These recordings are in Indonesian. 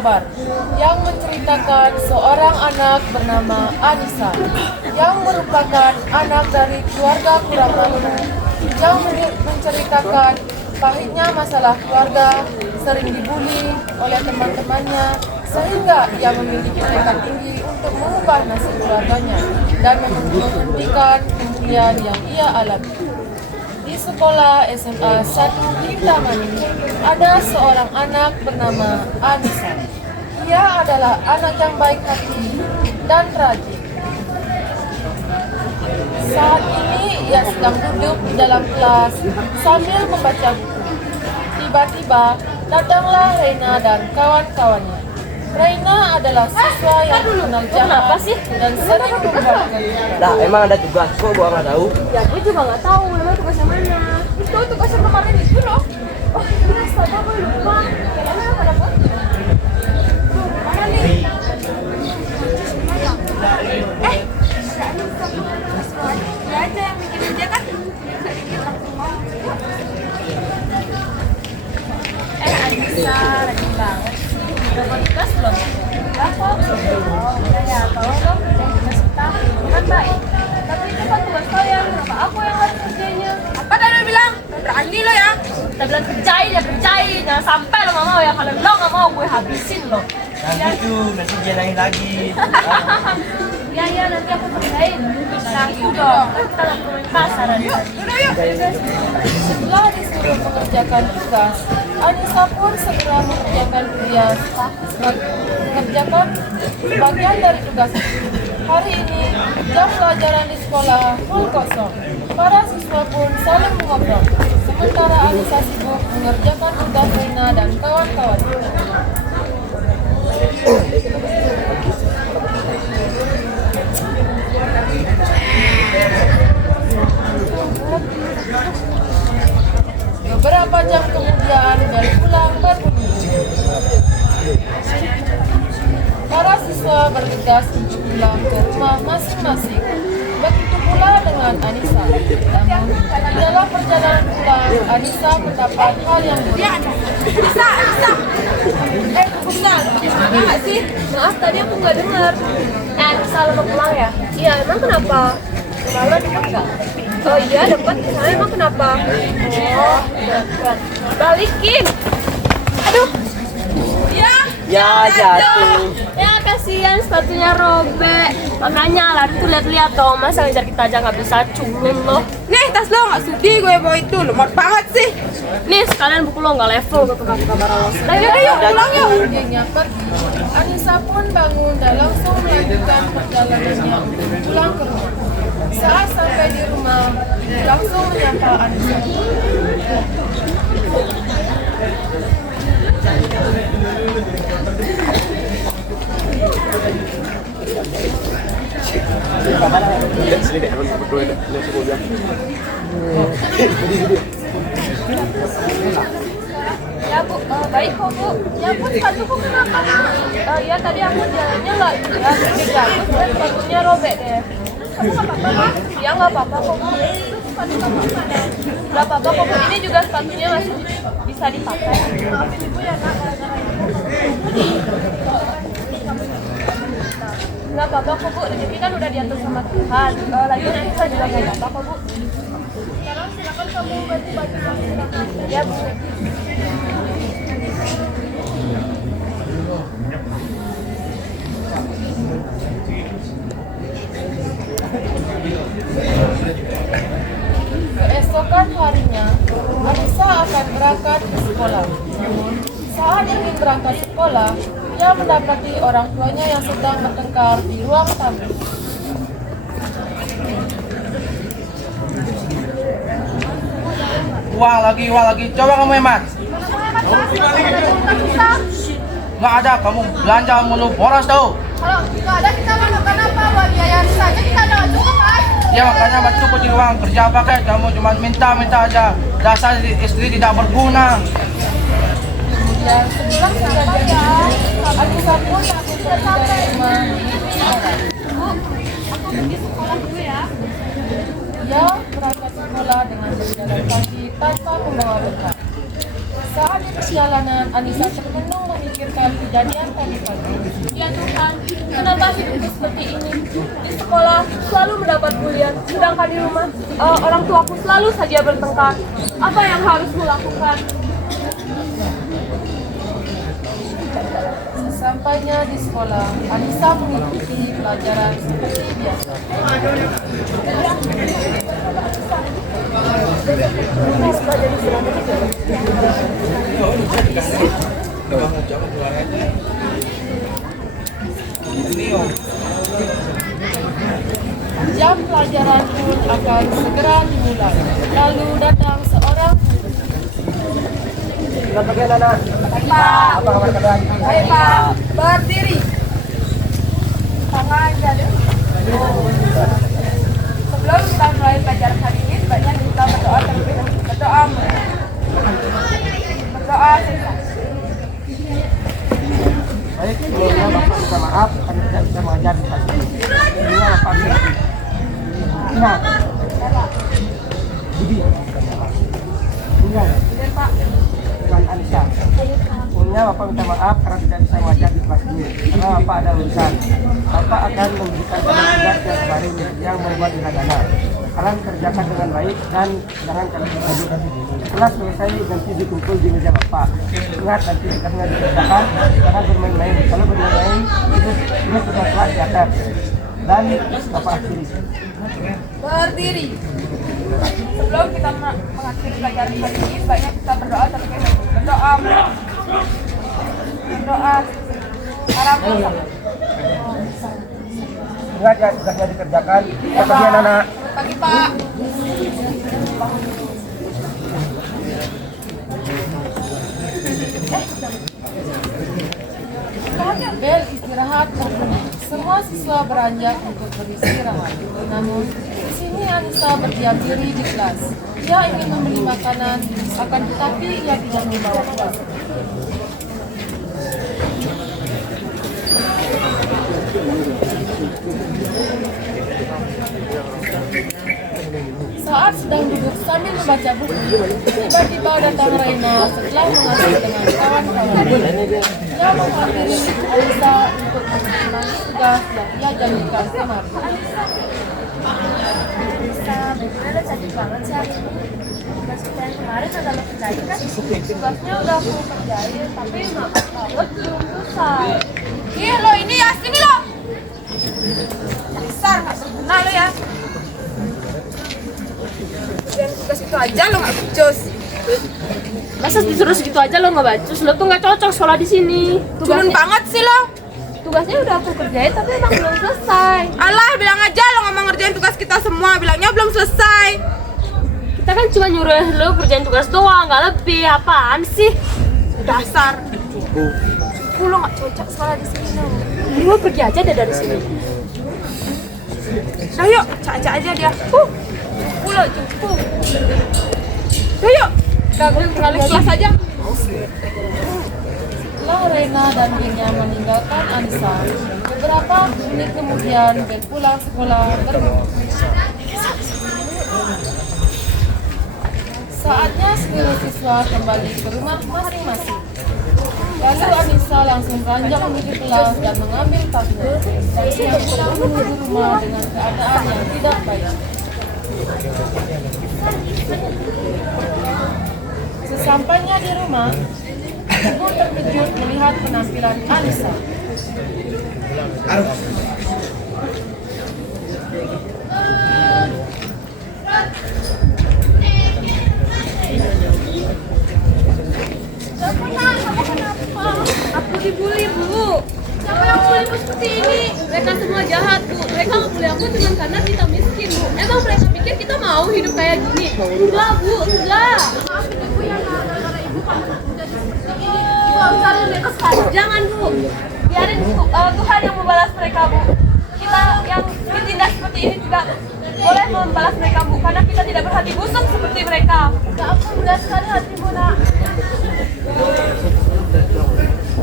kabar yang menceritakan seorang anak bernama Anissa yang merupakan anak dari keluarga kurang mampu yang menceritakan pahitnya masalah keluarga, sering dibuli oleh teman-temannya sehingga ia memiliki tekad tinggi untuk mengubah nasib keluarganya dan menghentikan pembulian yang ia alami. Di sekolah SMA 1 Kintamani ada seorang anak bernama Anissa. Ia adalah anak yang baik hati dan rajin. Saat ini ia sedang duduk di dalam kelas sambil membaca buku. Tiba-tiba datanglah Reina dan kawan-kawannya. Reina adalah siswa yang dikenal jahat dan sering membuat kegiatan. Lah, emang ada tugas kok gua nggak tahu. Ya gue juga nggak tahu memang tugasnya mana. Itu tugas yang kemarin itu loh. Oh iya, astaga gue lupa. Kayaknya apa dapat? Mana nih? Ya aja yang bikin aja kan. Anissa, rajin banget. Dapat tugas belum? Enggak kok. Oh udah ya, tolong dong kerjain tugas kita. Kan baik. Tapi itu kan tugas kalian, kenapa aku yang harus kerjanya? Apa tadi lo bilang? Berani lo ya? Kita bilang kerjain ya kerjain. Jangan sampai lo nggak mau ya. Kalau lo nggak mau gue habisin lo. Nah gitu, nanti jalanin lagi. Iya nanti aku kerjain. Nah itu dong. Kita nggak perlu main kasar. Yuk. Setelah disuruh mengerjakan tugas, Anissa pun segera mengerjakan sebagian dari tugas itu. Hari ini, jam pelajaran di sekolah full kosong. Para siswa pun saling mengobrol. Sementara Anissa sibuk mengerjakan tugas Reina dan kawan-kawannya. Beberapa jam kemudian, bel pulang berbunyi. Para siswa bergegas untuk pulang ke rumah masing-masing. Begitu pula dengan Anissa. Namun, di dalam perjalanan pulang, Anissa mendapat hal yang buruk. Bisa. Bisa nggak sih? Maaf tadi aku nggak dengar. Bisa lo mau pulang ya? Iya, emang kenapa? Kalau dekat nggak? Oh iya dekat. Sana emang kenapa? Oh dekat. Balikin. Aduh. Ya jatuh. Ya kasihan sepatunya robek. Makanya lari tuh lihat-lihat dong. Masa ngejar kita aja nggak bisa culun loh. Nih, tas lo nggak sudi gue bawa itu. Lemot banget sih. Nih sekalian buku lo nggak level ke tukang-tukang barang lo. Udah yuk, pulang yuk. Gengnya pergi. Anissa pun bangun dan langsung melanjutkan perjalanannya untuk pulang ke rumah. Saat sampai di rumah, ibu langsung menyapa Anissa. Ya bu, baik kok bu. Ya bu, sepatuku kenapa? Ya tadi aku jalannya nggak jadi jatuh dan sepatunya robek deh. Kamu nggak apa-apa? Ya nggak apa-apa kok bu. Sepatu kamu gimana? Nggak apa-apa kok bu. Ini juga sepatunya masih bisa dipakai. Maafin ibu ya nak. Nggak apa-apa kok bu. Rezeki kan udah diatur sama Tuhan. Lagi nanti saya juga nggak apa-apa kok bu. Sekarang silakan kamu ganti baju kamu silakan. Ya bu. Keesokan harinya, Anissa akan berangkat ke sekolah. Namun, saat ingin berangkat sekolah, ia mendapati orang tuanya yang sedang bertengkar di ruang tamu. Uang lagi. Coba kamu hemat. Nggak ada, kamu belanja mulu boros tau. Kalau nggak ada, kita mau makan apa? Buat biaya saja kita nggak cukup kan? Ya makanya bantu kunci uang kerja pakai, kamu cuma minta aja. Dasar istri tidak berguna. Dan sebulan kejadian itu, Anissa pun langsung pergi dari rumah. Aku pergi sekolah dulu ya. Ia berangkat sekolah dengan berjalan kaki tanpa membawa bekal. Saat di perjalanan, Anissa termenung memikirkan memikirkan kejadian tadi pagi. Ya Tuhan, kenapa hidupku seperti ini? Di sekolah selalu mendapat bulian, sedangkan di rumah orang tuaku selalu saja bertengkar. Apa yang harus kulakukan? Sesampainya di sekolah, Anissa mengikuti pelajaran seperti biasa. Jam pelajaran pun akan segera dimulai. Lalu datang seorang Selamat pagi anak-anak. Pak, Apa kabar kalian? baik Pak, berdiri. Tangan jadi. Sebelum kita mulai pelajaran hari ini, sebaiknya kita berdoa terlebih dahulu. Berdoa selesai. Baik, sebelumnya Bapak minta maaf karena tidak bisa mengajar di pagi. Sebelumnya Bapak ingat. Budi. Ingat. Dan Pak, Tuan Anissa. Sebelumnya Bapak minta maaf karena tidak bisa mengajar di kelas ini. Karena Bapak ada urusan. Bapak akan memberikan tugas yang kemarin yang membuat dana. Kalian kerjakan dengan baik dan jangan kalian terlalu. Setelah selesai nanti dikumpul di meja Bapak. Ingat nanti karena dikerjakan jangan bermain-main. Kalau bermain-main itu sudah telah di atas. Dan Bapak akhiri. berdiri. Sebelum kita mengakhiri pelajaran hari ini, sebaiknya kita berdoa terlebih dahulu. Berdoa. Harap bersama. Ingat ya tugasnya dikerjakan. Selamat pagi anak-anak. Pagi Pak. bel istirahat berbunyi. Semua siswa beranjak untuk beristirahat. Namun, di sini Anissa berdiam diri di kelas. Dia ingin membeli makanan, akan tetapi ia tidak membawa uang. Saat sedang duduk sambil membaca buku, tiba-tiba datang Reina setelah mengajar dengan kawan-kawannya. Dia menghampiri Anissa untuk mengenai tugas yang ia janjikan kemarin. Bisa, bener-bener cantik banget sih hari ini. Tugas kita yang kemarin udah lo kerjain kan? Tugasnya udah aku kerjain, tapi maaf banget belum selesai. Ih lo ini ya, sini lo. Dasar gak berguna lo ya. Dan tugas itu aja lo gak becus. Masa disuruh segitu aja lo nggak bacus? Lo tuh nggak cocok sekolah di sini. Turun banget sih lo. Tugasnya udah aku kerjain tapi emang belum selesai. Alah, bilang aja lo gak mau ngerjain tugas kita semua. Bilangnya belum selesai. Kita kan cuma nyuruh lo kerjain tugas doang, nggak lebih. Apaan sih? Dasar. Lo gak cocok sekolah di sini lo. Lo pergi aja deh dari sini. Nah yuk, acak-acak aja dia. Pulau cukup. Nah yuk, kita balik kelas aja. Setelah Reina dan gengnya meninggalkan Anissa, beberapa menit kemudian bel pulang sekolah berbunyi. Saatnya seluruh siswa kembali ke rumah masing-masing. Lalu Anissa langsung beranjak menuju kelas dan mengambil tasnya. Dan ia pulang menuju rumah dengan keadaan yang tidak baik. Sesampainya di rumah, ibu terkejut melihat penampilan Anissa. Aku dibully, Bu. Siapa yang bully Bu seperti ini? Mereka semua jahat, Bu. Mereka ngebully aku cuma karena kita miskin, Bu. Emang mereka pikir kita mau hidup kayak gini? Enggak, Bu. Enggak. Maafin ibu ya, gara-gara ibu kamu menjadi seperti ini. Ibu harus cari mereka sekarang. Jangan, Bu. Biarin Tuhan yang membalas mereka, Bu. Kita yang ditindas seperti ini juga boleh membalas mereka, Bu. Karena kita tidak berhati busuk seperti mereka. Ya ampun, mudah sekali hatimu, nak.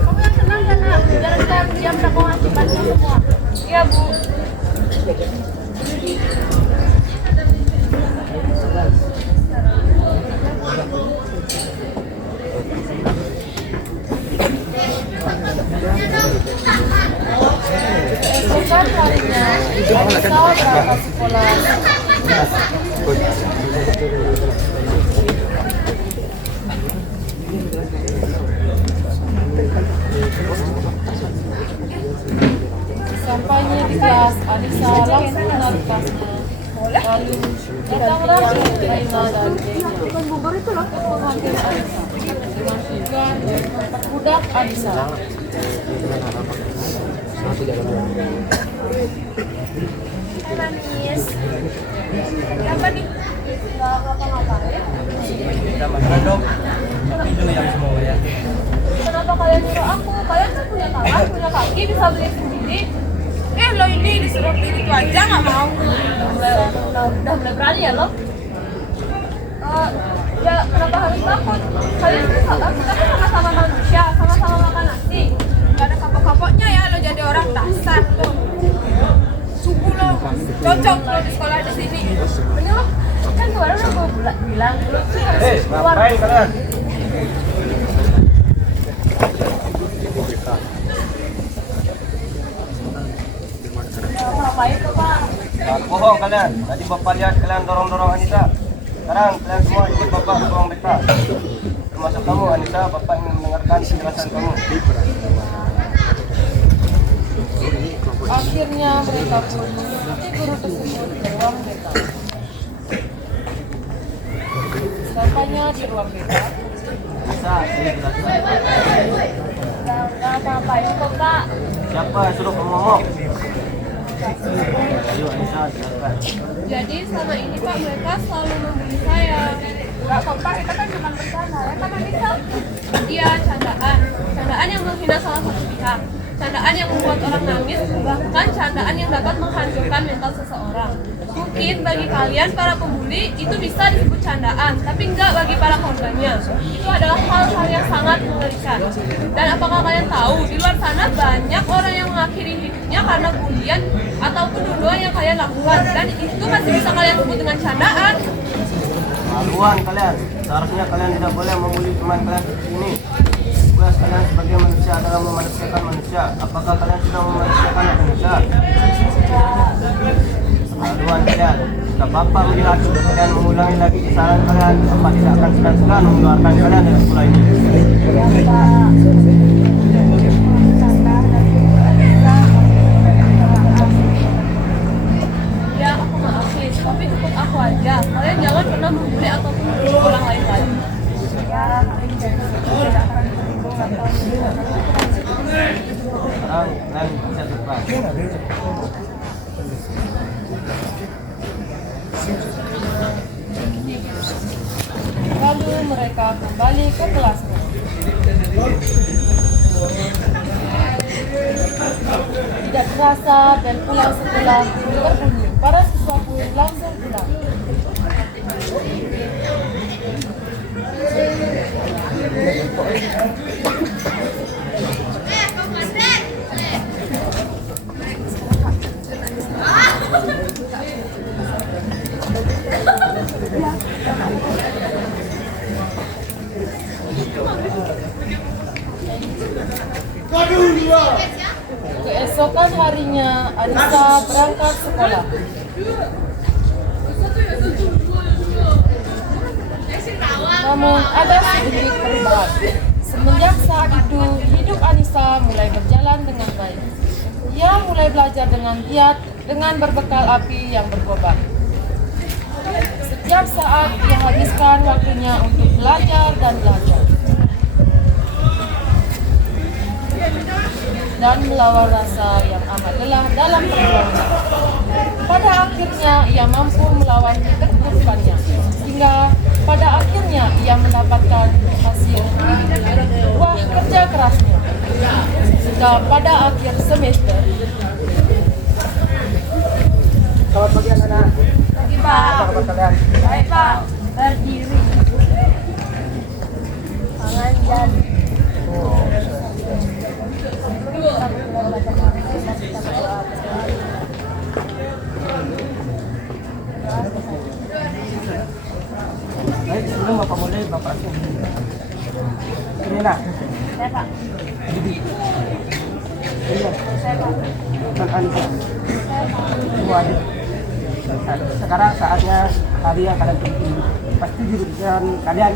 Kamu yang senang kan, nak? Biar kita yang diam dan mengakibatnya semua. Iya, Bu. Sampainya di kelas, Anissa langsung menarik tasnya. Lalu datang langsung Raina dan Denya. Memanggil Anissa dengan tujuan memperbudak Anissa. Manis. Apa nih? Nggak ngapa-ngapain. Kita makan dong. Itu yang semua ya. Kenapa kalian nyuruh aku? Kalian kan punya tangan, punya kaki, bisa beli sendiri. Lo ini disuruh beli itu aja nggak mau. Udah mulai berani ya lo? Ya kenapa harus takut? Kalian kan kita kan sama-sama manusia, sama-sama makan nasi. Gak ada kapok-kapoknya ya lo jadi orang dasar lo. Suku lo cocok lo di sekolah di sini. Ini lo kan kemarin udah gue bilang lo tuh harus keluar. Ngapain kalian? Ngapain tuh Pak? Bohong kalian. Tadi Bapak lihat kalian dorong-dorong Anissa. Sekarang kalian semua ikut Bapak ke ruang BK. Termasuk kamu Anissa, Bapak ingin mendengarkan penjelasan kamu. Akhirnya mereka pun mengikuti guru tersebut ke ruang BK. Sampainya di ruang BK, Anissa, ini jelaskan. Nggak apa-apain kok Pak. Siapa yang suruh kamu ngomong? Ayo Anissa, jelaskan. Jadi selama ini Pak mereka selalu membuli saya. Nggak kok Pak, kita kan cuma bercanda ya kan Anissa? Iya, candaan yang menghina salah satu pihak, candaan yang membuat orang nangis, bahkan candaan yang dapat menghancurkan mental seseorang. Mungkin bagi kalian para pembuli itu bisa disebut candaan, tapi enggak bagi para korbannya. Itu adalah hal-hal yang sangat mengerikan. Dan apakah kalian tahu di luar sana banyak orang yang mengakhiri hidupnya karena bulian ataupun tuduhan yang kalian lakukan, dan itu masih bisa kalian sebut dengan candaan? Haluan kalian. Seharusnya kalian tidak boleh membuli teman kalian seperti ini. Tugas kalian sebagai manusia adalah memanusiakan manusia. Apakah kalian sudah memanusiakan manusia? Haluan kalian. Jika Bapak melihat kalian mengulangi lagi kesalahan kalian, Bapak tidak akan segan-segan mengeluarkan kalian dari sekolah ini. Ya, aku maafin, tapi ikut aku aja. Kalian jangan pernah membuli ataupun membunuh orang lain lagi. Sekarang kalian bisa terbang. lalu mereka kembali ke kelasnya. Tidak terasa dan pulang setelah berbunyi, para siswa pun langsung pulang. Keesokan harinya, Anissa berangkat sekolah. Namun ada sedikit perubahan. Semenjak saat itu, hidup Anissa mulai berjalan dengan baik. Ia mulai belajar dengan giat dengan berbekal api yang berkobar. Setiap saat ia habiskan waktunya untuk belajar dan belajar. Dan melawan rasa yang amat lelah dalam perjuangan. Pada akhirnya ia mampu melawan keterpurukannya, hingga pada akhirnya ia mendapatkan hasil buah kerja kerasnya. Hingga pada akhir semester. Selamat pagi anak-anak. Pagi Pak. Apa kabar kalian? Baik Pak. Berdiri. Tangan jadi. Baik, sebelum Bapak mulai, Bapak langsung ini nak. Saya Pak. Iya. Saya Pak. Dan Anissa. Saya Pak. Semua adik. Sekarang saatnya kalian tunggu. Pasti jurusan kalian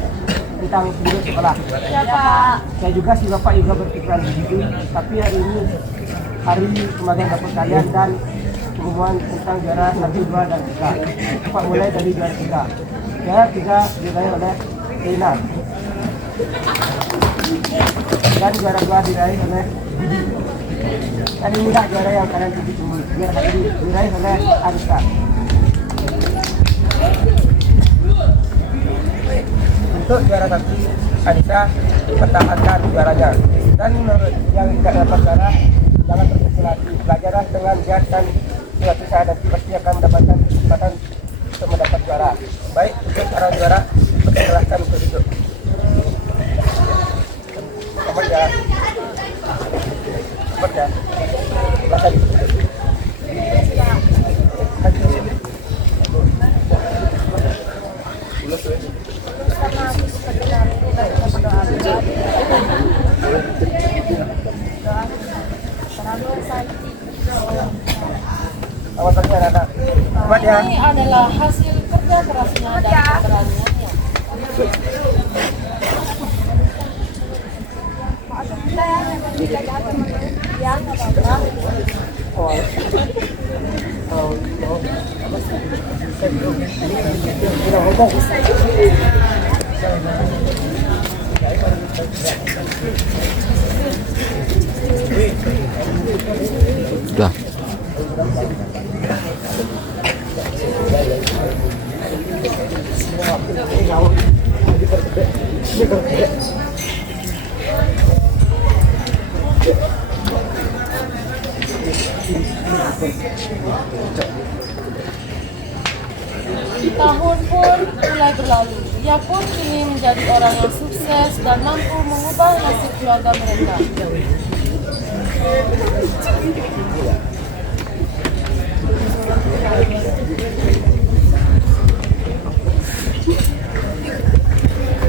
tentang hidup sekolah. Ya Pak. Saya juga si Bapak juga berpikiran begitu, tapi hari ini hari kemarin dapat kalian dan pengumuman tentang juara 1, 2, dan 3. Bapak mulai dari juara 3. Juara 3 diraih oleh Rina. Dan juara 2 diraih oleh Budi. Dan inilah juara yang kalian tunggu. Juara 1 diraih oleh Anissa. Untuk juara 1 Anissa pertahankan juaranya. Dan menurut yang tidak dapat juara, jangan terpukul hati. Belajarlah dengan giat dan suatu saat nanti pasti akan mendapatkan kesempatan untuk mendapat juara. Baik, untuk para juara, silahkan untuk duduk. Selamat ya. Selamat ya. Silahkan. Selamat pagi anak-anak. Selamat ya. Ini adalah hasil kerja kerasnya dan keberaniannya. Sudah. Tahun pun mulai berlalu. Ia pun kini menjadi orang yang sukses dan mampu mengubah nasib keluarga mereka.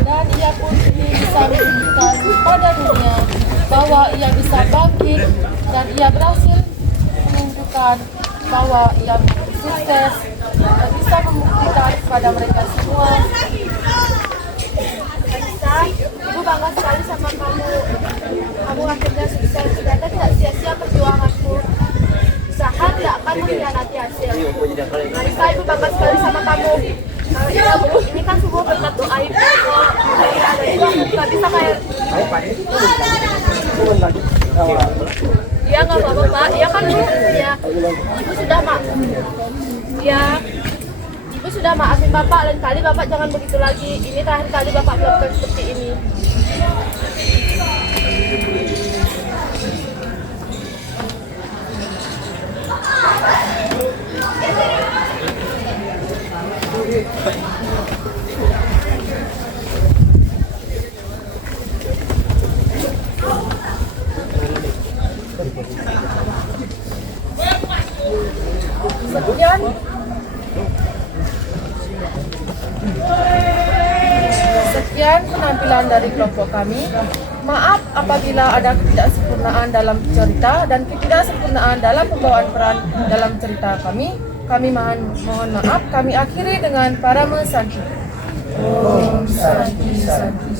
Dan ia pun kini bisa menunjukkan pada dunia bahwa ia bisa bangkit dan ia berhasil menunjukkan bahwa ia sukses dan bisa membuktikan kepada mereka semua. Anissa, Ibu bangga sekali sama kamu. Kamu akhirnya sukses. Ternyata tidak sia-sia perjuanganmu. Usaha tidak akan mengkhianati hasil. Anissa, Ibu bangga sekali sama kamu. Iya Bu, ini kan semua berkat doa Ibu. Ada Ibu, nggak bisa kayak. Iya nggak apa-apa Pak. Iya kan Bu. Ya, Ibu sudah Ya, Ibu sudah maafin Bapak. Lain kali Bapak jangan begitu lagi. Ini terakhir kali Bapak melakukan seperti ini. Sekian penampilan dari kelompok kami. Maaf apabila ada ketidaksempurnaan dalam cerita dan ketidaksempurnaan dalam pembawaan peran dalam cerita kami. Kami mohon maaf. Kami akhiri dengan Parama Santi. Om Santi Santi.